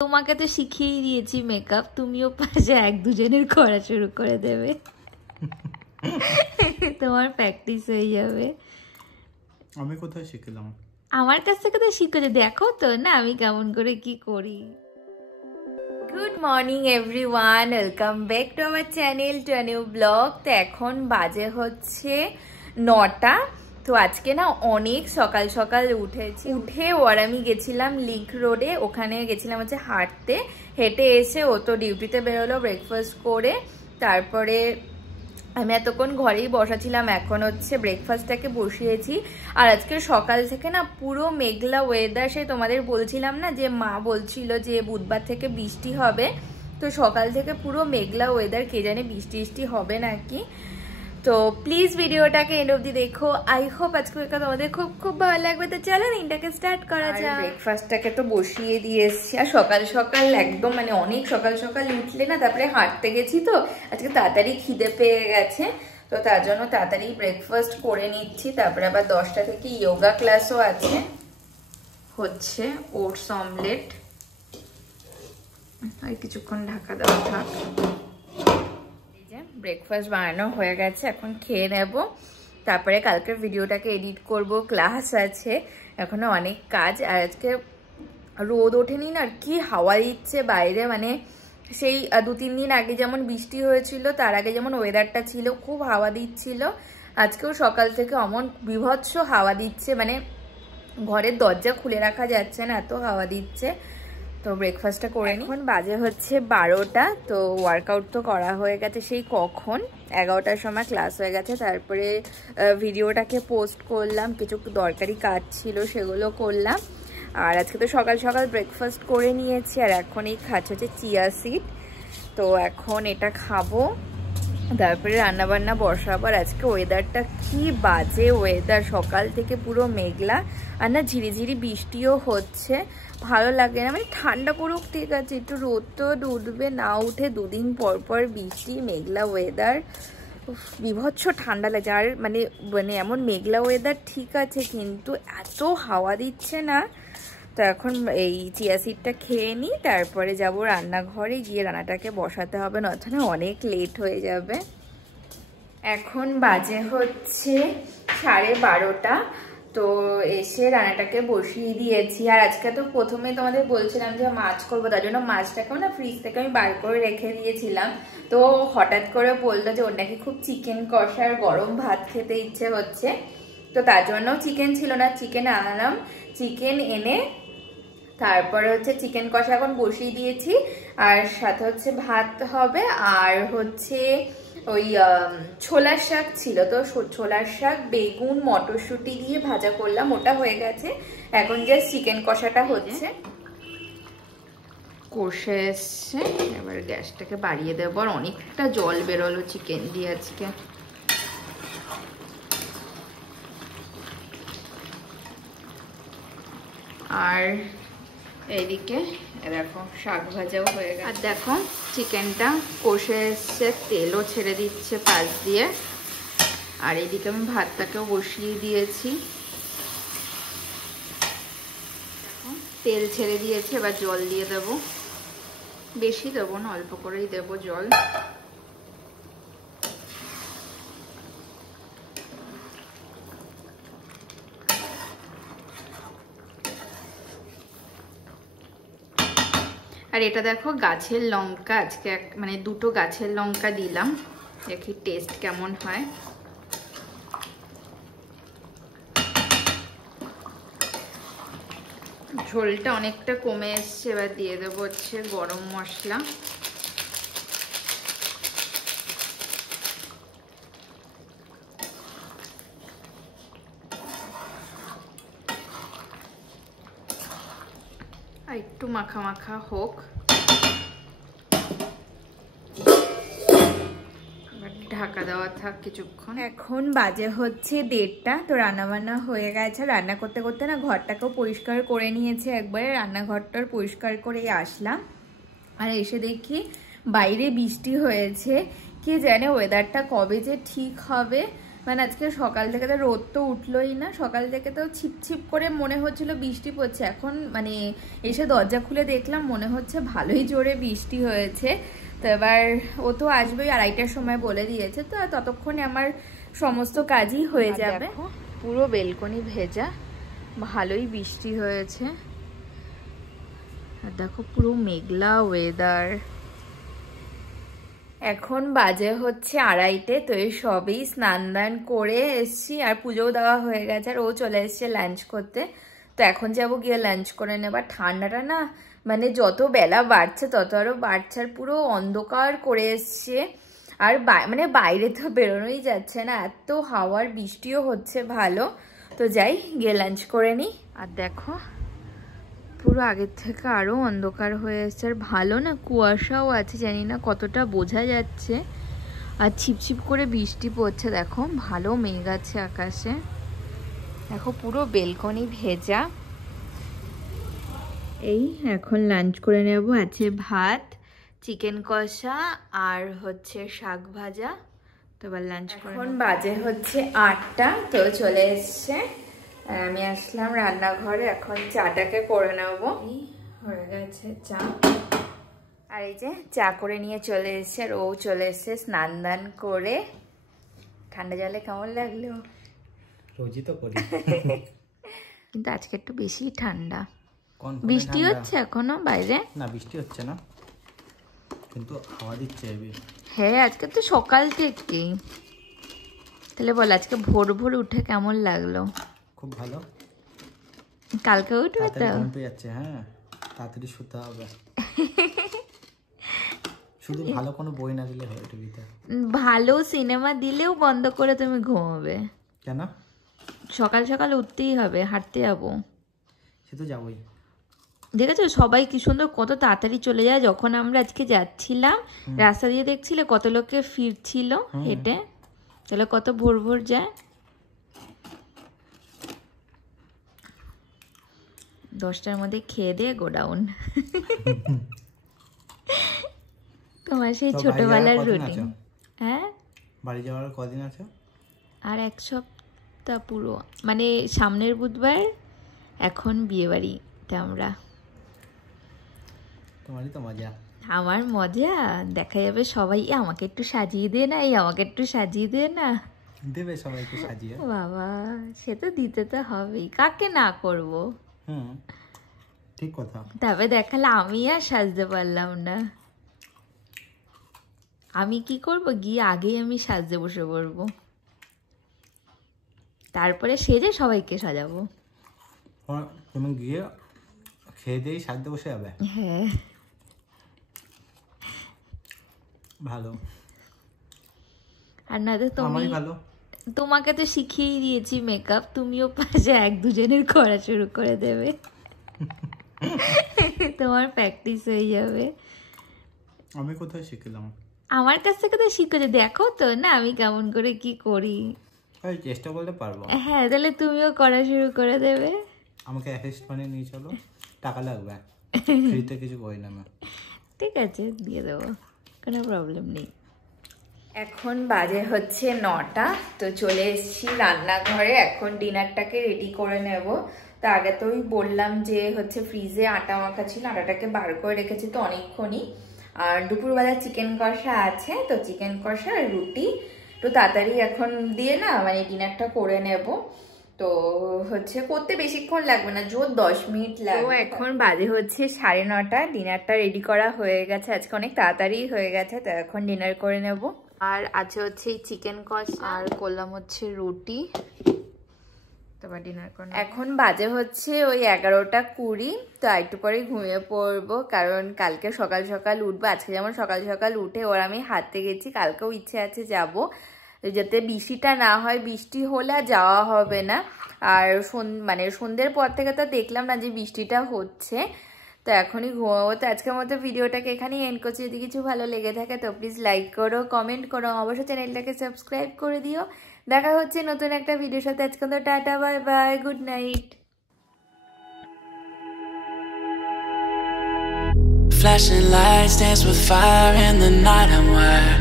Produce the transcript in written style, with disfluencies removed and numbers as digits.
তোমাকে তো শিখিয়ে দিয়েছি মেকআপ, তুমিও পাশে এক দুজনের করা শুরু করে দেবে। তোমার প্র্যাকটিস হয়ে যাবে। আমি কোথায় শিখলাম? আমার কাছ থেকে তো শিখেছো, দেখো তো না আমি কেমন করে কি করি। Good morning everyone, welcome back to our channel, to a new blog. তো এখন বাজে হচ্ছে 9টা। তো আজকে না অনেক সকাল সকাল উঠে ওর আমি গেছিলাম লিংক রোডে, ওখানে গেছিলাম হচ্ছে হাঁটতে। হেঁটে এসে ও তো ডিউটিতে বেরোলো ব্রেকফাস্ট করে, তারপরে আমি এতক্ষণ ঘরেই বসাছিলাম। এখন হচ্ছে ব্রেকফাস্টটাকে বসিয়েছি। আর আজকে সকাল থেকে না পুরো মেঘলা ওয়েদার, সে তোমাদের বলছিলাম না যে মা বলছিল যে বুধবার থেকে বৃষ্টি হবে। তো সকাল থেকে পুরো মেঘলা ওয়েদার, কে জানে বৃষ্টি হবে নাকি। তো প্লিজ ভিডিওটাকে এন্ড অবধি দেখো। আই হোপ আজকে তোমাদের খুব খুব ভালো লাগবে। তো চলো দিনটাকে স্টার্ট করা যাক। ব্রেকফাস্টটাকে তো বসিয়ে দিয়ে এসছি। আর সকাল সকাল একদম মানে অনেক সকাল সকাল উঠলে না, তারপরে হাঁটতে গেছি তো আজকে তাড়াতাড়ি খিদে পেয়ে গেছে। তো তার জন্য তাড়াতাড়ি ব্রেকফাস্ট করে নিচ্ছি। তারপরে আবার 10টা থেকে যোগা ক্লাসও আছে। হচ্ছে ওটস অমলেট, আর কিছুক্ষণ ঢাকা দেওয়া থাক। ব্রেকফাস্ট বানানো হয়ে গেছে, এখন খেয়ে নেব। তারপরে কালকের ভিডিওটাকে এডিট করব, ক্লাস আছে, এখনো অনেক কাজ। আর আজকে রোদ ওঠেনি না, কি হাওয়া দিচ্ছে বাইরে। মানে সেই 2-3 দিন আগে যেমন বৃষ্টি হয়েছিল, তার আগে যেমন ওয়েদারটা ছিল, খুব হাওয়া দিচ্ছিল। আজকেও সকাল থেকে অমন বিভৎস হাওয়া দিচ্ছে, মানে ঘরের দরজা খুলে রাখা যাচ্ছে না, এত হাওয়া দিচ্ছে। তো ব্রেকফাস্টটা করে নিই। এখন বাজে হচ্ছে 12টা। তো ওয়ার্কআউট তো করা হয়ে গেছে সেই কখন 11টার সময় ক্লাস হয়ে গেছে। তারপরে ভিডিওটাকে পোস্ট করলাম, কিছু দরকারি কাজ ছিল সেগুলো করলাম। আর আজকে তো সকাল সকাল ব্রেকফাস্ট করে নিয়েছি। আর এখন এই খাচ্ছে হচ্ছে চিয়া সিড। তো এখন এটা খাবো, তারপরে রান্নাবান্না বসাবো। আর আজকে ওয়েদারটা কি বাজে ওয়েদার, সকাল থেকে পুরো মেঘলা। আর না ঝিরিঝিরি বৃষ্টিও হচ্ছে, ভালো লাগে না। মানে ঠান্ডা পড়ুক ঠিক আছে, একটু রোদ তো উঠবে, না উঠে 2 দিন পর পর বৃষ্টি, মেঘলা ওয়েদার, বিভৎস ঠান্ডা লাগে। আর মানে মানে এমন মেঘলা ওয়েদার ঠিক আছে, কিন্তু এত হাওয়া দিচ্ছে না। তো এখন এই চিয়া সিডটা খেয়ে নিই, তারপরে যাব রান্নাঘরে, গিয়ে রান্নাটাকে বসাতে হবে, নয়তো না অনেক লেট হয়ে যাবে। এখন বাজে হচ্ছে 12:30। তো এসে রান্নাটাকে বসিয়ে দিয়েছি। আর আজকে তো প্রথমে তোমাদের বলছিলাম যে মাছ করবো, তার জন্য মাছটাকেও না ফ্রিজ থেকে আমি বার করে রেখে দিয়েছিলাম। তো হঠাৎ করে বললো যে ওর নাকি খুব চিকেন কষা আর গরম ভাত খেতে ইচ্ছে হচ্ছে। তো তার জন্য চিকেন ছিল না, চিকেন আনলাম। চিকেন এনে তারপরে হচ্ছে চিকেন কষা এখন বসিয়ে দিয়েছি। আর সাথে হচ্ছে ভাত হবে, আর হচ্ছে ওই ছোলার শাক ছিল, তো ছোলার শাক বেগুন মটরশুঁটি দিয়ে ভাজা করলাম, ওটা হয়ে গেছে। এখন জাস্ট চিকেন কষাটা হচ্ছে, কষে এসছে। এবার গ্যাসটাকে বাড়িয়ে দেবো। আর অনেকটা জল বেরোলো চিকেন দিয়ে আজকে। আর এইদিকে দেখো শাক ভাজাও হয়ে গেছে। আর দেখো চিকেনটা কষে এসছে, তেলও ছেড়ে দিচ্ছে পাশ দিয়ে। আর এইদিকে আমি ভাতটাকেও বসিয়ে দিয়েছি, তেল ছেড়ে দিয়েছে। এবার জল দিয়ে দেবো, বেশি দেবো না, অল্প করেই দেবো জল। আর এটা দেখো গাছের লঙ্কা, আজকে মানে 2টো গাছের লঙ্কা দিলাম, দেখি টেস্ট কেমন হয়। ঝোলটা অনেকটা কমে এসছে। এবার দিয়ে দেবো হচ্ছে গরম মশলা। আর একটু মাখা মাখা হোক, ঢাকা দেওয়া থাক কিছুক্ষণ। এখন বাজে হচ্ছে 1:30। তো রান্নাবান্না হয়ে গেছে। রান্না করতে করতে না ঘরটাকেও পরিষ্কার করে নিয়েছে একবারে, রান্নাঘরটার পরিষ্কার করে আসলাম। আর এসে দেখি বাইরে বৃষ্টি হয়েছে, কে জানে ওয়েদারটা কবে যে ঠিক হবে। মানে আজকে সকাল থেকে তো রোদ তো উঠলোই না, সকাল থেকে তো ছিপছিপ করে মনে হচ্ছিল বৃষ্টি পড়ছে। এখন মানে এসে দরজা খুলে দেখলাম মনে হচ্ছে ভালোই জোরে বৃষ্টি হয়েছে। তো এবার ও তো আসবেই, 2:30টার সময় বলে দিয়েছে, তো ততক্ষণে আমার সমস্ত কাজই হয়ে যাবে। পুরো বেলকনি ভেজা, ভালোই বৃষ্টি হয়েছে। আর দেখো পুরো মেঘলা ওয়েদার। এখন বাজে হচ্ছে 2:30, তো এই সবই স্নান দান করে এসছি আর পুজোও দেওয়া হয়ে গেছে। আর ও চলে এসছে লাঞ্চ করতে, তো এখন যাবো গিয়ে লাঞ্চ করে নেবার। ঠান্ডাটা না মানে যত বেলা বাড়ছে তত আরো বাড়ছে, আর পুরো অন্ধকার করে এসছে। আর মানে বাইরে তো বেরোনোই যাচ্ছে না, এত হাওয়ার বৃষ্টিও হচ্ছে ভালো। তো যাই গিয়ে লাঞ্চ করে নিই। আর দেখো পুরো আগের থেকে আরো অন্ধকার হয়ে এসছে, আর ভালো না কুয়াশাও আছে, জানি না কতটা বোঝা যাচ্ছে। আর ছিপছিপ করে বৃষ্টি পড়ছে, দেখো ভালো মেঘ আছে আকাশে। দেখো পুরো বেলকনি ভেজা। এই এখন লাঞ্চ করে নেব। আছে ভাত, চিকেন কষা আর হচ্ছে শাক ভাজা। তো এবার লাঞ্চ করে। এখন বাজে হচ্ছে 8টা, তো চলে এসছে। আর আমি আসলাম রান্নাঘরে, এখন চাটাকে করে নেব। হয়ে গেছে চা। আর এই যে চা করে নিয়ে চলে এসছে, আর ও চলে এসছে স্নান দান করে। ঠান্ডা জলে কেমন লাগলো? রোজই তো করি কিন্তু আজকে একটু বেশি ঠান্ডা। বৃষ্টি হচ্ছে এখনো বাইরে? না বৃষ্টি হচ্ছে না, কিন্তু হাওয়া দিচ্ছে। হ্যাঁ আজকে তো সকাল থেকেই। তাহলে বল আজকে ভোর ভোর উঠে কেমন লাগলো? খুব ভালো। কালকে উঠবে তো? ঘুম পেয়ে যাচ্ছে। হ্যাঁ তাড়াতাড়ি শুতে হবে। শুধু ভালো কোনো বই না দিলে হয় টিভিতে। ভালো সিনেমা দিলেও বন্ধ করে তুমি ঘুমাবে কেন? সকাল সকাল উঠতেই হবে, হাঁটতে যাবো। সে তো যাবোই। দেখেছো সবাই কি সুন্দর কত তাড়াতাড়ি চলে যায়। যখন আমরা আজকে যাচ্ছিলাম রাস্তা দিয়ে দেখছিলে কত লোকে ফিরছিল হেঁটে, তাহলে কত ভোর ভোর যায়। 10টার মধ্যে খেয়ে দিয়ে গোডাউন। তোমার সেই ছোটবেলার রুটিন। হ্যাঁ বাড়ি যাওয়ার কদিন আছে? আর 1 সপ্তাহ পুরো, মানে সামনের বুধবার। এখন বিয়ে বাড়িতে আমরা। তোমারই তো মজা। আমার মজা দেখা যাবে সবাই, আমাকে একটু সাজিয়ে দে না, এই আমাকে একটু সাজিয়ে দে না। দেবে সবাইকে সাজিয়ে। বাবা সে তো দিতে তো হবেই, কাকে না করব। ঠিক কথা। তবে দেখালে আমি আর সাজতে পারলাম না। আমি কি করব, গিয়ে আগেই আমি সাজতে বসে পড়বো, তারপরে সেজে সবাইকে সাজাবো। তুমি গিয়ে খেয়ে দিয়ে সাজতে বসে যাবে? হ্যাঁ ভালো। আর না তো তুমি, ভালো। তোমাকে তো শিখিয়ে দিয়েছি মেকআপ, তুমিও পাশে 1-2 জনের করা শুরু করে দেবে। তোমার প্র্যাকটিস হয়ে যাবে। আমি কোথায় শিখলাম? আমার কাছ থেকে তো শিখেছো, দেখো তো না আমি কেমন করে কি করি। চেষ্টা করলে পারবো। হ্যাঁ তাহলে তুমিও করা শুরু করে দেবে। আমাকে অ্যাসিস্ট বানিয়ে নিয়ে চলো, টাকা লাগবে, ফ্রিতে কিছু করি না। ঠিক আছে দিয়ে দেবো, কোনো প্রবলেম নেই। এখন বাজে হচ্ছে 9টা, তো চলে এসেছি রান্নাঘরে। এখন ডিনারটাকে রেডি করে নেব। তো আগে তো বললাম যে হচ্ছে ফ্রিজে আটা মাখা ছিল, আটাটাকে বার করে রেখেছি তো অনেকক্ষণই। আর দুপুরবেলা চিকেন কষা আছে, তো চিকেন কষা আর রুটি তো তাড়াতাড়ি এখন দিয়ে না মানে ডিনারটা করে নেব। তো হচ্ছে করতে বেশিক্ষণ লাগবে না, জোর 10 মিনিট লাগবে। এখন বাজে হচ্ছে 9:30, ডিনারটা রেডি করা হয়ে গেছে, আজকে অনেক তাড়াতাড়ি হয়ে গেছে। তো এখন ডিনার করে নেব। আর আছে হচ্ছে এই চিকেন কষা, আর করলাম হচ্ছে রুটি। তারপর ডিনার করে এখন বাজে হচ্ছে ওই 11টা 20, তো একটু পরে ঘুমিয়ে পড়বো, কারণ কালকে সকাল সকাল উঠবো। আজকে যেমন সকাল সকাল উঠে ওর আমি হাঁটতে গেছি, কালকেও ইচ্ছে আছে যাব, যাতে বৃষ্টিটা না হয়। বৃষ্টি হলে আর যাওয়া হবে না। আর মানে সন্ধ্যের পর থেকে তো দেখলাম না যে বৃষ্টিটা হচ্ছে, তো এখনই ঘুমাবো। তো আজকের মতো ভিডিওটাকে এখানেই এন্ড করছি। যদি কিছু ভালো লেগে থাকে তো প্লিজ লাইক করো, কমেন্ট করো, অবশ্যই চ্যানেলটাকে সাবস্ক্রাইব করে দিও। দেখা হচ্ছে নতুন একটা ভিডিওর সাথে। আজকে তো tata, bye bye, good night. Flashing lights dance with fire in the night. I'm wired.